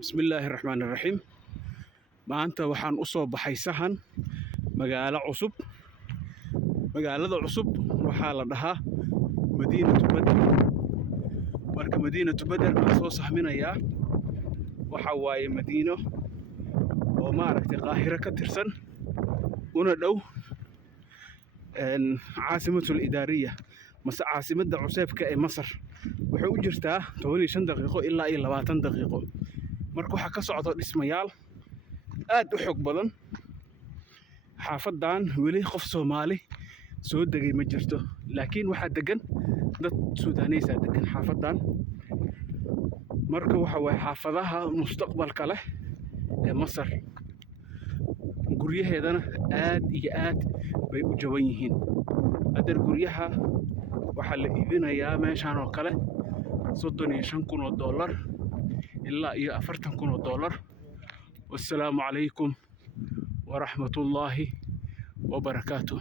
bismillaahi raxmaani raxiim. maanta waxaan u soo baxay sahan magaalo cusub. magaalada cusub waxaa la dhahaa madiinatu badr. marka madiinatu badr aan soo sahminayaa waxa waaye madiino oo maaragtay qaahiro ka tirsan una dhow caasimatul idaariya mase caasimadda cuseebka ee Masar. waxay u jirtaa 15 daqiiqo ilaa 20 daqiiqo. marka waxaa ka socda dhismayaal aad u xoog badan. xaafadan weli qof Soomaali soo degay ma jirto, laakiin waxaa degan dad Suudaaneys ah degan xaafadan. marka waxa way xaafadaha mustaqbalka leh ee Masar. guryaheedana aad iyo aad bay u jaban yihiin. hadda guryaha waxaa la iibinayaa meeshan oo kale $35,000 ilaa iyo $40,000. والسلام عليكم ورحمة الله وبركاته.